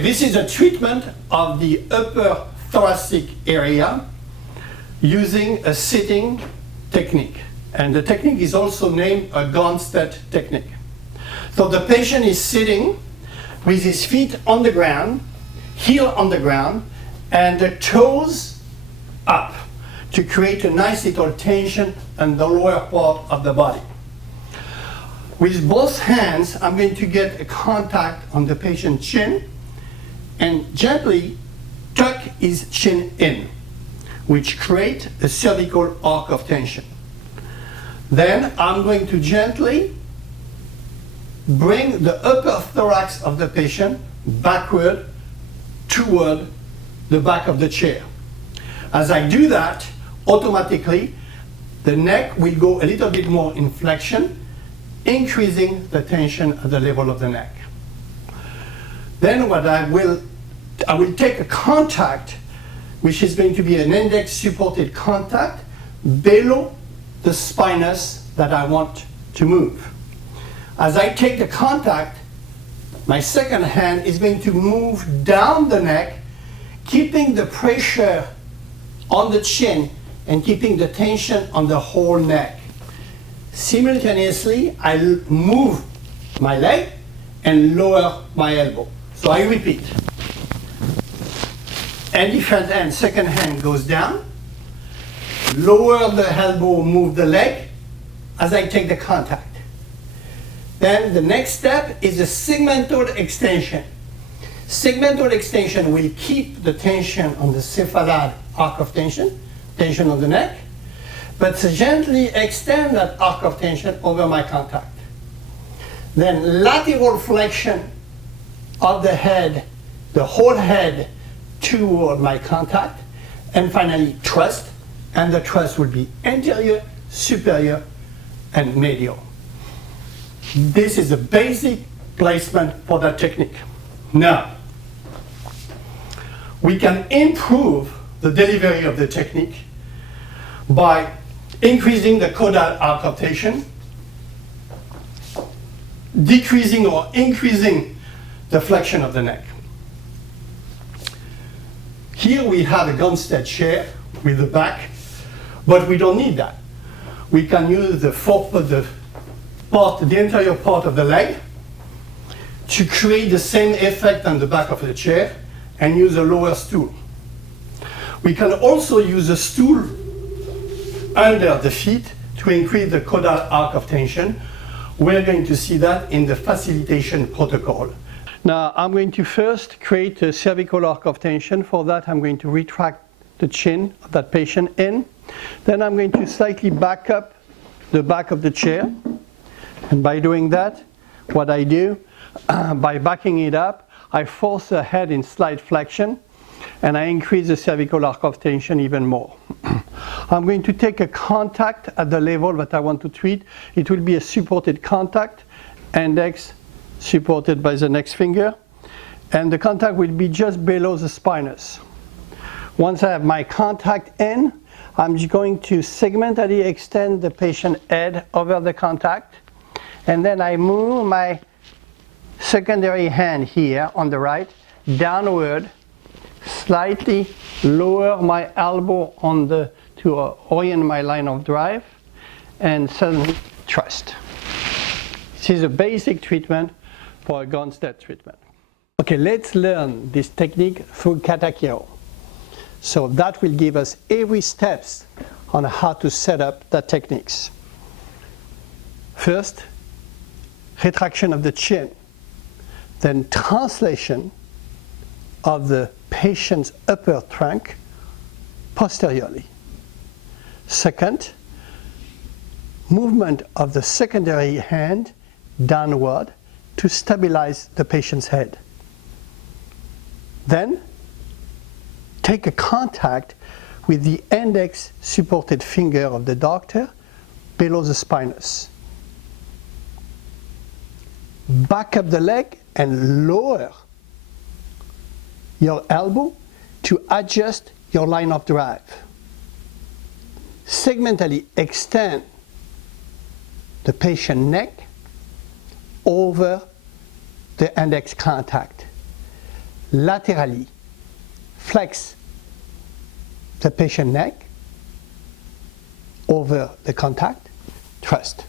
This is a treatment of the upper thoracic area using a sitting technique. And the technique is also named a Gonstead technique. So the patient is sitting with his feet on the ground, heel on the ground, and the toes up to create a nice little tension in the lower part of the body. With both hands, I'm going to get a contact on the patient's chin and gently tuck his chin in, which creates a cervical arc of tension. Then I'm going to gently bring the upper thorax of the patient backward toward the back of the chair. As I do that, automatically the neck will go a little bit more in flexion, increasing the tension at the level of the neck. Then what I will take a contact, which is going to be an index supported contact below the spinous that I want to move. As I take the contact, my second hand is going to move down the neck, keeping the pressure on the chin and keeping the tension on the whole neck. Simultaneously, I move my leg and lower my elbow. So I repeat. And different hand, second hand goes down, lower the elbow, move the leg as I take the contact. Then the next step is a segmental extension. Segmental extension will keep the tension on the cephalad arc of tension on the neck, but gently extend that arc of tension over my contact. Then lateral flexion of the head, the whole head toward my contact, and finally thrust, and the thrust will be anterior, superior, and medial. This is the basic placement for that technique. Now, we can improve the delivery of the technique by increasing the caudal arc of tension, decreasing or increasing the flexion of the neck. Here we have a Gonstead chair with the back, but we don't need that. We can use the anterior part of the leg to create the same effect on the back of the chair and use a lower stool. We can also use a stool under the feet to increase the caudal arc of tension. We're going to see that in the facilitation protocol. Now, I'm going to first create a cervical arc of tension. For that, I'm going to retract the chin of that patient in. Then I'm going to slightly back up the back of the chair. And by doing that, what I do, by backing it up, I force the head in slight flexion, and I increase the cervical arc of tension even more. I'm going to take a contact at the level that I want to treat. It will be a supported contact, index supported by the next finger, and the contact will be just below the spinous. Once I have my contact in, I'm just going to segmentally extend the patient head over the contact, and then I move my secondary hand here on the right downward, slightly lower my elbow to orient my line of drive, and suddenly thrust. This is a basic treatment for a Gonstead treatment. Okay, let's learn this technique through Katakiro. So that will give us every steps on how to set up the techniques. First, retraction of the chin, then translation of the patient's upper trunk posteriorly. Second, movement of the secondary hand downward to stabilize the patient's head. Then, take a contact with the index supported finger of the doctor below the spinous. Back up the leg and lower your elbow to adjust your line of drive. Segmentally extend the patient neck over the index contact. laterally flex the patient neck over the contact, trust.